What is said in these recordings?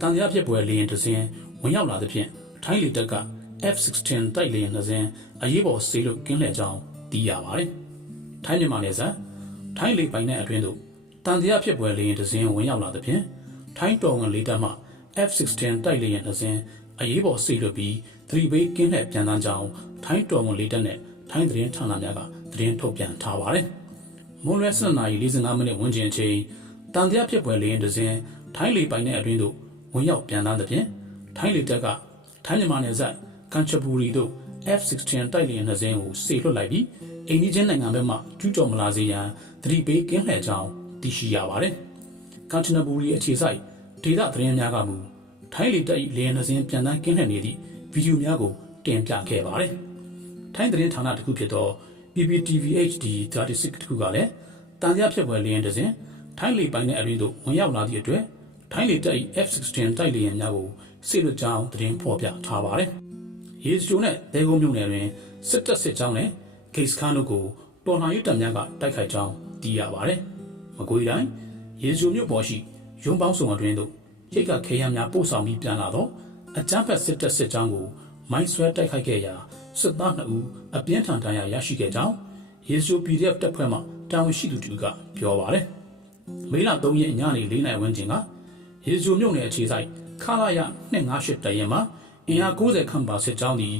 တန်ကြားဖြစ်ပွဲလေရင်တစ်စင်းဝင်ရောက်လာသဖြင့်ထိုင်းလေတပ်က F16 တိုက်လေရင်တစ်စင်းအရေးပေါ်ဆေးလို့ကင်းလှည့်ကြောင်းသိရပါတယ်။ထိုင်းမြန်မာနယ်စပ်ထိုင်းလေပိုင်တဲ့အတွင်သို့တန်ကြားဖြစ်ပွဲလေရင်တစ်စင်းဝင်ရောက်လာသဖြင့်ထိုင်းတော်ဝင်လေတပ်မှ F16 တိုက်လေရင်တစ်စင်းအရေးပေါ်ဆေးလို့ပြီးသတိပေးကင်းလှည့်ပြန်တန်းကြောင်းထိုင်းတော်ဝင်လေတပ်နဲ့ထိုင်းသတင်းဌာနများကသတင်းထုတ်ပြန်ထားပါတယ်။မွန်လွဲ7နာရီ45မိနစ်ဝန်းကျင်အချိန်တန်တရားဖြစ်ပွဲလေရင်တစ်စင်းထိုင်းလေပိုင်တဲ့အတွင်းသို့ ဝင်ရောက်ပြန်လာသဖြင့်ထိုင်းလေတပ်ကထိုင်းမြန်မာနယ်စပ်ကန်ချပူရီတို့ F16 တိုက်လေယာဉ်နှစ်စင်းကိုစေလွှတ်လိုက်ပြီးအိန္ဒိချင်းနိုင်ငံဘက်မှကျူးကျော်မလာစေရန်သတိပေးကင်းလှည့်ကြောင်းသိရှိရပါတယ်။ကန်ချနပူရီအခြေဆိုင်ဒေသသတင်းများကမူထိုင်းလေတပ်၏လေယာဉ်နှစ်စင်းပြန်တန်းကင်းလှည့်နေသည့်ဗီဒီယိုများကိုတင်ပြခဲ့ပါတယ်။ထိုင်းသတင်းဌာနတစ်ခုဖြစ်သော PPTV HD 36တစ်ခုကလည်းတန်ကြားဖြစ်ပွဲလေရင်တစ်စဉ်ထိုင်းလေပိုင်တဲ့အရင်းသို့ဝင်ရောက်လာသည့်အတွက် ထိုင်းလေတပ်၏ F16 တိုက်လေယာဉ်များကိုစစ်လွတ်ကြောင်းသတင်းဖော်ပြထားပါတယ်။ရေစကြိုနဲ့ဒေဂုံမြို့နယ်တွင်စစ်တပ်စစ်ကြောင်းနဲ့ဂိတ်စခန်းတို့ကိုတော်လှန်ရေးတပ်များကတိုက်ခိုက်ကြောင်းသိရပါတယ်။မကွေးတိုင်းရေစကြိုမြို့ပေါ်ရှိရုံပေါင်းစုံအတွင်းသို့ရိတ်ကခေယံများပို့ဆောင်ပြီးပြန်လာတော့အကြမ်းဖက်စစ်တပ်စစ်ကြောင်းကိုမိုင်းဆွဲတိုက်ခိုက်ခဲ့ရာစစ်သား2ဦးအပြင်းထန်ဒဏ်ရာရရှိခဲ့ကြောင်းရေစကြို PDF တပ်ဖွဲ့မှတာဝန်ရှိသူတူကပြောပါတယ်။မေလ3ရက်ညနေ4နာရီဝန်းကျင်က ရေစကြိုမြို့နယ်အခြေဆိုင်ခလာရ258တရင်မှာအင်အား90ခန့်ပါစစ်ကြောင်းသည်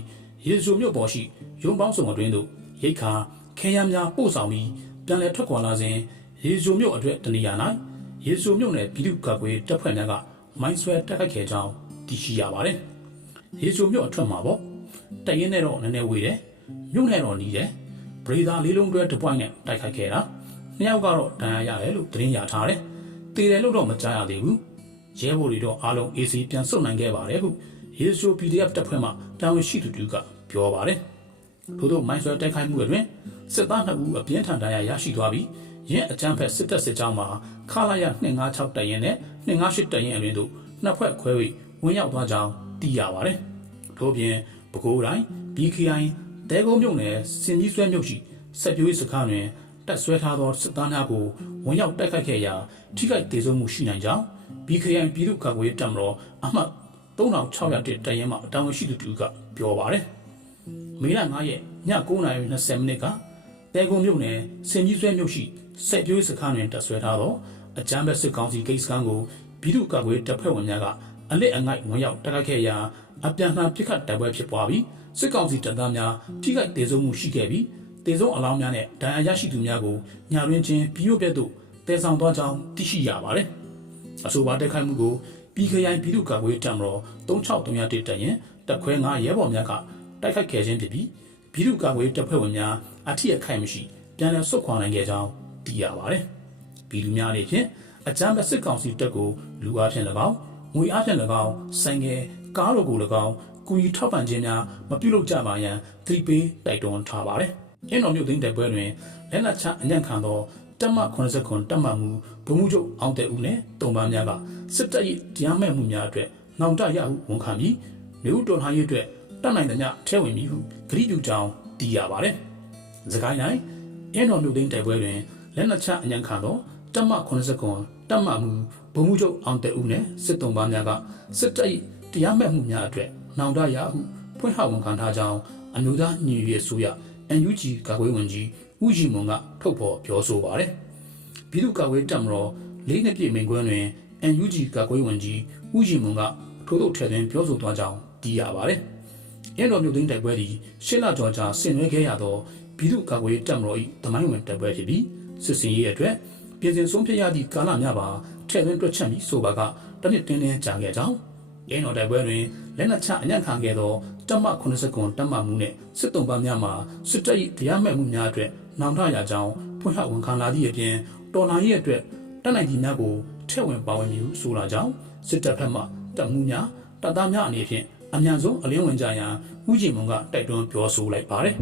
ရေစကြိုမြို့ပေါ်ရှိရုံပေါင်းစုံအတွင်းသို့ရိတ်ခါခဲယမ်းများပို့ဆောင်ပြီးပြန်လည်ထွက်ခွာလာစဉ်ရေစကြိုမြို့အတွက်တနေရာ၌ရေစကြိုမြို့နယ်ပြည်သူ့ကာကွယ်တပ်ဖွဲ့များကမိုင်းဆွဲတိုက်ခိုက်ခဲ့ကြောင်းသိရှိရပါတယ်။ရေစကြိုမြို့အထွက်မှာပေါ့တရင်နဲ့တော့နည်းနည်းဝေးတယ်မြို့နဲ့တော့နီးတယ်ဗရေသာလေးလုံးတွဲတစ်ပွိုင်းနဲ့တိုက်ခိုက်ခဲ့တာနှစ်ယောက်ကတော့ဒဏ်ရာရတယ်လို့သတင်းရထားတယ်တည်တယ်လို့တော့မကြားရသေးဘူး ရဲဘော်တွေတော့အားလုံး AC ပြန်ဆုတ်နိုင်ခဲ့ပါတယ်ဟုရေဆို PDF တပ်ဖွဲ့မှတာဝန်ရှိသူတူကပြောပါတယ်ထို့သောမိုင်းဆွဲတိုက်ခိုက်မှုအတွင်းစစ်သား2ဦးအပြင်းထန်ဒဏ်ရာရရှိသွားပြီးရင်းအကြမ်းဖက်စစ်တပ်စစ်ကြောင်းမှာခလာရ256တရင်နဲ့258တရင်အတွင်းသို့နှစ်ဖွဲ့ခွဲ၍ဝင်ရောက်သွားကြောင်းသိရပါတယ်ထို့ပြင်ပဲခူးတိုင်း BKI တဲကုန်းမြို့နယ်စင်ကြီးဆွဲမြို့ရှိစက်ပြိုးစခန်းတွင်တက်ဆွဲထားသောစစ်သားများကိုဝင်ရောက်တိုက်ခိုက်ခဲ့ရာထိခိုက်ဒေဆုံးမှုရှိနိုင်ကြောင်း BKI ပြည်သူ့ကာကွယ်ရေးတပ်မတော်အမှတ်3600တရင်မှတာဝန်ရှိသူတူကပြောပါတယ်။မေလ9ရက်ည9:20မိနစ်ကတဲကုန်းမြို့နယ်စင်ကြီးဆွဲမြို့ရှိစက်ပြိုးစခန်းတွင်တက်ဆွဲထားသောအကြမ်းဖက်စစ်ကောင်စီဂိတ်စခန်းကိုပြည်သူ့ကာကွယ်တပ်ဖွဲ့ဝင်များကအလစ်အငိုက်ဝင်ရောက်တိုက်ခိုက်ခဲ့ရာအပြန်အလှန်ပစ်ခတ်တိုက်ပွဲဖြစ်ပွားပြီးစစ်ကောင်စီတပ်သားများထိခိုက်ဒေဆုံးမှုရှိခဲ့ပြီးဒေဆုံးအလောင်းများနဲ့ဒဏ်ရာရရှိသူများကိုညာရင်းချင်းပြည်ရို့ပြက်သို့တည်ဆောင်သွားကြောင်းသိရှိရပါတယ်။ အဆိုပါတိုက်ခိုက်မှုကိုပြည်ခရိုင်ပြည်သူ့ကာကွယ်တပ်မတော်3631တပ်ရင်တပ်ခွဲ9ရဲဘော်များကတိုက်ခိုက်ခဲ့ခြင်းဖြစ်ပြီးပြည်သူ့ကာကွယ်တပ်ဖွဲ့ဝင်များအထီးအခိုက်မရှိပြန်လည်ဆုတ်ခွာနိုင်ခဲ့ကြောင်းသိရပါတယ်။ပြည်သူများအနေဖြင့်အကြမ်းဖက်စစ်ကောင်စီတပ်ကိုလူအားဖြင့်၎င်းငွေအားဖြင့်၎င်းဆိုင်ငယ်ကားတို့ကို၎င်းကူညီထောက်ပံ့ခြင်းများမပြုလုပ်ကြပါရန်သတိပေးတိုက်တွန်းထားပါတယ်။အင်းတော်မြို့သိန်းတိုက်ပွဲတွင်လက်နက်ချအညံ့ခံသော တပ်မ89တပ်မမှုဗိုလ်မှူးချုပ်အောင်တဲ့ဦးနဲ့တုံပန်းများကစစ်တပ်၏တရားမဲ့မှုများအတွက်နှောင်တရဟုဝန်ခံပြီးနေဦးတော်လှန်ရေးအတွက်တတ်နိုင်တဲ့ညထဲဝင်ပြီးဟုဂရိပြုကြောင်းသိရပါတယ်။စကိုင်းတိုင်းအင်းတော်မြို့သိန်းတိုက်ပွဲတွင်လက်နက်ချအညံ့ခံသောတပ်မ89တပ်မမှုဗိုလ်မှူးချုပ်အောင်တဲ့ဦးနဲ့စစ်တုံးပါများကစစ်တပ်၏တရားမဲ့မှုများအတွက်နောင်တရဟုဖွင့်ဟဝန်ခံထားကြောင်းအမျိုးသားညီညွတ်ရေးအစိုးရ NUG ကာကွယ်ဝင်ကြီး ဦးရီမွန်ကထုတ်ဖော်ပြောဆိုပါတယ်။ပြည်သူ့ကာကွယ်တပ်မတော်လေးနှစ်ပြည့်မိန်ကွန်းတွင် NUG ကာကွယ်ဝင်ကြီးဦးရီမွန်ကထို့သို့ထည့်သွင်းပြောဆိုသွားကြောင်းသိရပါတယ်။ရန်တော်မြို့သိန်းတိုက်ပွဲသည်ရှစ်လကျော်ကြာဆင်နွှဲခဲ့ရသောပြည်သူ့ကာကွယ်တပ်မတော်၏တမိုင်းဝင်တိုက်ပွဲဖြစ်ပြီးစစ်စင်ရေးအတွက်ပြည်စင်ဆုံးဖြတ်ရသည့်ကာလများပါထည့်သွင်းတွက်ချက်ပြီးဆိုပါကတနစ်တင်းတင်းကြာခဲ့ကြောင်းရန်တော်တိုက်ပွဲတွင်လက်နက်ချအညံ့ခံခဲ့သောတပ်မ89တပ်မမှုနှင့်စစ်တုံးပါများမှာစစ်တပ်၏တရားမဲ့မှုများအတွက် နောင်တရကြောင်းဖွင့်ဟဝန်ခံလာသည့်အပြင်တော်လှန်ရေးအတွက်တပ်နိုင်ကြီးများကိုထည့်ဝင်ပါဝင်မည်ဟုဆိုလာကြောင်းစစ်တပ်ဖက်မှတပ်မှုများတပ်သားများအနေဖြင့်အမြန်ဆုံးအလင်းဝင်ကြရန်ဦးကြည်မွန်ကတိုက်တွန်းပြောဆိုလိုက်ပါတယ်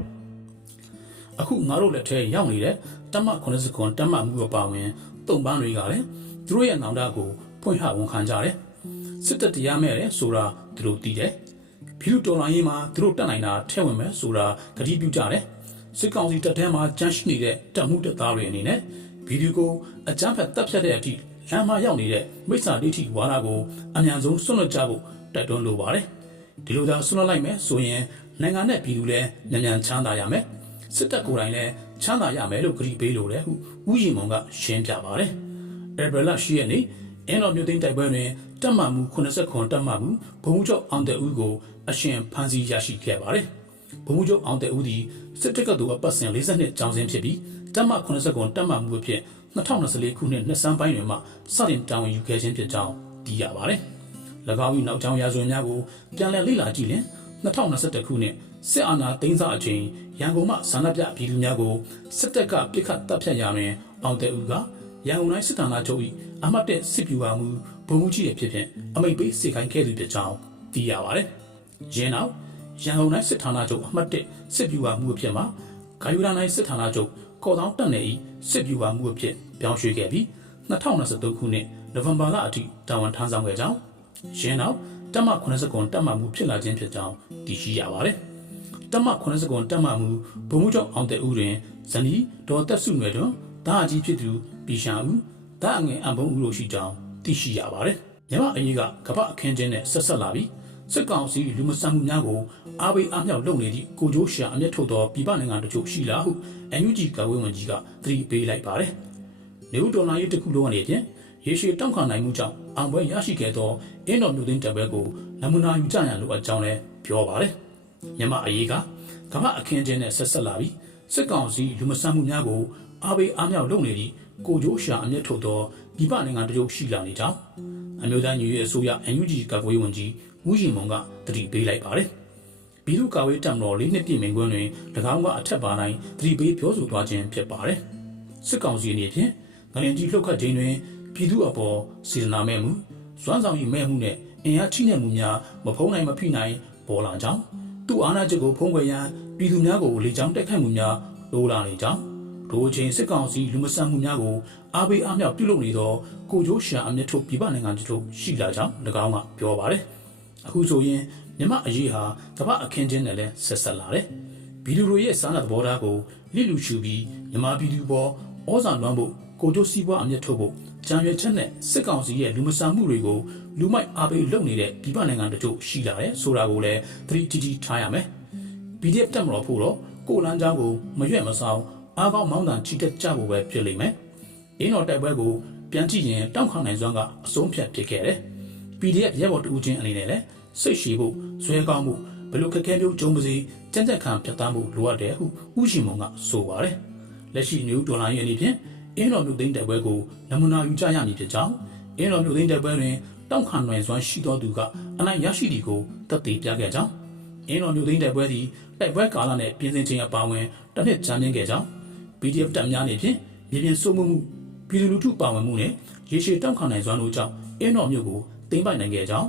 ။အခုငါတို့လက်ထဲရောက်နေတဲ့တမ80ခွန်တမမှုအပါဝင်တုံပန်းတွေကလည်းသူတို့ရဲ့နောင်တကိုဖွင့်ဟဝန်ခံကြတယ်။စစ်တပ်တရားမဲ့တယ်ဆိုတာသူတို့သိတယ်။ပြည်သူတော်လှန်ရေးမှာသူတို့တက်နိုင်တာထဲ့ဝင်မယ်ဆိုတာကတိပြုကြတယ်။ စစ်ကောင်စီတပ်ထဲမှာကြမ်းရှိနေတဲ့တပ်မှုတပ်သားတွေအနေနဲ့ဗီဒီယိုကိုအကြမ်းဖက်တပ်ဖြတ်တဲ့အထိလမ်းမရောက်နေတဲ့မိစ္ဆာဒိဋ္ဌိဝါဒကိုအမြန်ဆုံးဆွန့်လွတ်ကြဖို့တိုက်တွန်းလိုပါတယ်။ဒီလိုသာဆွန့်လွတ်လိုက်မယ်ဆိုရင်နိုင်ငံနဲ့ပြည်သူလည်းမြန်မြန်ချမ်းသာရမယ်။စစ်တပ်ကိုယ်တိုင်လည်းချမ်းသာရမယ်လို့ကတိပေးလိုတယ်ဟုဦးရီမွန်ကရှင်းပြပါတယ်။အေဘရလာရှိရနေအင်းတော်မြို့သိမ်းတိုက်ပွဲတွင်တပ်မှမှု89တပ်မှမှုဘုံမှုချုပ်အောင်တဲ့ဦးကိုအရှင်ဖမ်းဆီးရရှိခဲ့ပါတယ်။ဘုံမှုချုပ်အောင်တဲ့ဦးသည် စစ်တပ်ကသူအပတ်စဉ်42ကျောင်းစင်းဖြစ်ပြီးတပ်မှ89တပ်မှမှုအဖြစ်2024ခုနှစ်နှစ်ဆန်းပိုင်းတွင်မှစတင်တာဝန်ယူခဲ့ခြင်းဖြစ်ကြောင်းသိရပါတယ်။၎င်း၏နောက်ကျောင်းရာဇဝင်များကိုပြန်လည်လေ့လာကြည့်လျင်2021ခုနှစ်စစ်အာဏာသိမ်းစအချိန်ရန်ကုန်မှဆန္ဒပြပြည်သူများကိုစစ်တပ်ကပစ်ခတ်တပ်ဖြတ်ရာတွင်အောင်တဲ့ဦးကရန်ကုန်တိုင်းစစ်ဌာနချုပ်၏အမှတ်၁စစ်ပြူပါမူဘုံမှုကြီးရဲ့ဖြစ်ဖြင့်အမိတ်ပေးစေခိုင်းခဲ့သူဖြစ်ကြောင်းသိရပါတယ်။ယင်းနောက် ရန်ကုန်တိုင်းစစ်ဌာနချုပ်အမှတ်၁စစ်ပြူပါမူအဖြစ်မှာဂါယူရာတိုင်းစစ်ဌာနချုပ်ကော်တောင်းတက်နေ၏စစ်ပြူပါမှုအဖြစ်ပြောင်းရွှေ့ခဲ့ပြီး2023ခုနှစ်နိုဝင်ဘာလအထိတာဝန်ထမ်းဆောင်ခဲ့ကြောင်းရင်းနောက်တက်မ89တက်မှမှုဖြစ်လာခြင်းဖြစ်ကြောင်းသိရှိရပါတယ်။တက်မ89တက်မှမှုဗိုလ်မှူးချုပ်အောင်တဲ့ဦးတွင်ဇနီးဒေါ်သက်စုနွယ်တွင်တာအကြီးဖြစ်သူပြည်ရှာဦးတာအငယ်အံဘုံဦးတို့ရှိကြောင်းသိရှိရပါတယ်။မြမအရေးကကပအခင်းချင်းနဲ့ဆက်ဆက်လာပြီး စစ်ကောင်စီလူမဆန်မှုများကိုအားပေးအားမြောက်လုပ်နေသည့်ကိုကျိုးရှာအမျက်ထုတ်သောပြည်ပနိုင်ငံတချို့ရှိလာဟု NUG ကာဝေးဝန်ကြီးကသတိပေးလိုက်ပါတယ်။နေဦးတော်လိုင်းရေးတစ်ခုလုံးအနေဖြင့်ရေရှည်တောင့်ခံနိုင်မှုကြောင့်အောင်ပွဲရရှိခဲ့သောအင်းတော်မျိုးသိန်းတပ်ပွဲကိုနမူနာယူကြရန်လိုအပ်ကြောင်းလည်းပြောပါတယ်။မြန်မာအရေးကကမ္ဘာအခင်းကျင်းနဲ့ဆက်ဆက်လာပြီးစစ်ကောင်စီလူမဆန်မှုများကိုအားပေးအားမြောက်လုပ်နေသည့်ကိုကျိုးရှာအမျက်ထုတ်သောပြည်ပနိုင်ငံတချို့ရှိလာနေကြောင်းအမျိုးသားညီညွတ်ရေးအစိုးရ NUG ကာကွယ်ရေးဝန်ကြီး ဦးရင်မွန်ကတတိပေးလိုက်ပါတယ်။ပြည်သူ့ကာကွယ်တပ်မတော်လေးနှစ်ပြည့်မင်ကွန်းတွင်၎င်းကအထက်ပါတိုင်းတတိပေးပြောဆိုသွားခြင်းဖြစ်ပါတယ်။စစ်ကောင်စီအနေဖြင့်ငလင်ကြီးလှုပ်ခတ်ခြင်းတွင်ပြည်သူအပေါ်စေတနာမဲ့မှုစွမ်းဆောင်ရည်မဲ့မှုနဲ့အင်အားချိနဲ့မှုများမဖုံးနိုင်မဖိနိုင်ပေါ်လာကြောင်းသူ့အာဏာချက်ကိုဖုံးကွယ်ရန်ပြည်သူများကိုလေကြောင်းတိုက်ခိုက်မှုများလိုလာနေကြောင်းဒိုအချိန်စစ်ကောင်စီလူမဆန်မှုများကိုအားပေးအားမြောက်ပြုလုပ်နေသောကိုကျိုးရှာအမျက်ထုတ်ပြည်ပနိုင်ငံတို့ရှိလာကြောင်း၎င်းကပြောပါတယ်။ အခုဆိုရင်မြမအရေးဟာကမ္ဘာအခင်းချင်းနဲ့လည်းဆက်ဆက်လာတယ်။ဘီလူတို့ရဲ့စာနာသဘောထားကိုလိလူရှူပြီးမြမပြည်သူပေါ်ဩဇာလွှမ်းဖို့ကိုကျိုးစီးပွားအမျက်ထုတ်ဖို့ကြံရွယ်ချက်နဲ့စစ်ကောင်စီရဲ့လူမဆန်မှုတွေကိုလူမိုက်အားပေးလုပ်နေတဲ့ပြည်ပနိုင်ငံတို့ရှိလာတယ်ဆိုတာကိုလည်းသတိကြီးကြီးထားရမယ်။ PDF တက်မတော်ဖို့တော့ကိုလန်းချောင်းကိုမရွက်မဆောင်အားကောင်းမောင်းတန်ချီတက်ကြဖို့ပဲဖြစ်လိမ့်မယ်။အင်းတော်တိုက်ပွဲကိုပြန်ကြည့်ရင်တောက်ခါနိုင်စွမ်းကအဆုံးဖြတ်ဖြစ်ခဲ့တယ်။ PDF ရဲဘော်တူချင်းအနေနဲ့လည်းစိတ်ရှည်ဖို့ဇွဲကောင်းမှုဘလို့ခက်ခဲမျိုးဂျုံပါစေကြက်ကြက်ခံပြတ်သားမှုလိုအပ်တယ်ဟုဥရှိမုံကဆိုပါတယ်။လက်ရှိနျူဒေါ်လာရဲ့အနေဖြင့်အင်းတော်မြို့သိမ်းတိုက်ပွဲကိုနမူနာယူကြရမည်ဖြစ်ကြောင်းအင်းတော်မြို့သိမ်းတိုက်ပွဲတွင်တောက်ခါနိုင်စွမ်းရှိသောသူကအနိုင်ရရှိသည်ကိုသက်သေပြခဲ့ကြောင်းအင်းတော်မြို့သိမ်းတိုက်ပွဲသည်တိုက်ပွဲကာလနဲ့ပြင်ဆင်ခြင်းအပါအဝင်တစ်နှစ်ကြာမြင့်ခဲ့ကြောင်း PDF တပ်များနေဖြင့်မြေပြင်စိုးမှုမှုပြည်သူလူထုပါဝင်မှုနဲ့ရေရှည်တောက်ခံနိုင်စွမ်းတို့ကြောင့်အင်းတော်မြို့ကို သိမ်းပိုက်နိုင်ခဲ့ကြောင်း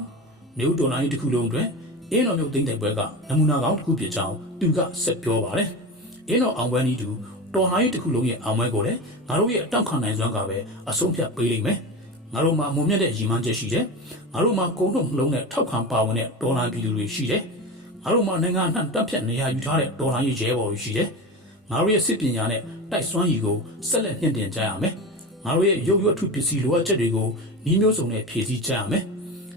နေဦးတော်လိုင်းတစ်ခုလုံးအတွက်အင်းတော်မြို့သိမ်းတိုက်ပွဲကနမူနာကောင်းတစ်ခုဖြစ်ကြောင်းသူကဆက်ပြောပါတယ်။အင်းတော်အောင်ပွဲနည်းတူတော်လိုင်းတစ်ခုလုံးရဲ့အောင်ပွဲကိုလည်းငါတို့ရဲ့တောက်ခံနိုင်စွမ်းကပဲအဆုံးဖြတ်ပေးလိမ့်မယ်။ငါတို့မှာမုံမြတ်တဲ့ရီမန်းချက်ရှိတယ်။ငါတို့မှာကုန်းလုံးလုံးနဲ့ထောက်ခံပါဝင်တဲ့တော်လိုင်းပြည်သူတွေရှိတယ်။ငါတို့မှာနိုင်ငံအနှံ့တပ်ဖြတ်နေရာယူထားတဲ့တော်လိုင်းရဲဘော်တွေရှိတယ်။ငါတို့ရဲ့စစ်ပညာနဲ့တိုက်စွမ်းရည်ကိုဆက်လက်မြင့်တင်ကြရမယ်။ငါတို့ရဲ့ရုပ်ရွက်ထုပစ္စည်းလိုအပ်ချက်တွေကိုနှီးမျိုးစုံနဲ့ဖြည့်ဆည်းကြရမယ်။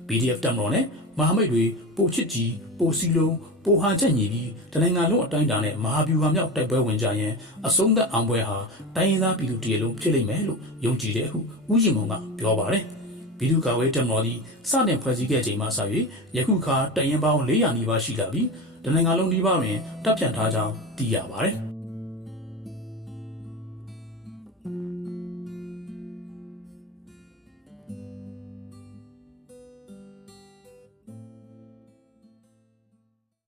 PDF တပ်မတော်နဲ့မဟာမိတ်တွေပိုချစ်ကြီးပိုစီလုံးပိုဟာချက်ညီပြီးတနိုင်ငံလုံးအတိုင်းအတာနဲ့မဟာဗျူဟာမြောက်တိုက်ပွဲဝင်ကြရင်အဆုံးသက်အောင်ပွဲဟာတိုင်းရင်းသားပြည်သူတရေလုံးဖြစ်လိမ့်မယ်လို့ယုံကြည်တဲ့ဟုဦးရင်မုံကပြောပါတယ်။ပြည်သူ့ကာကွယ်တပ်မတော်သည်စတင်ဖွဲ့စည်းခဲ့ချိန်မှစ၍ယခုခါတရင်ပေါင်း400နီးပါးရှိလာပြီးတနိုင်ငံလုံးနီးပါးတွင်တပ်ဖြန့်ထားကြောင်းသိရပါတယ်။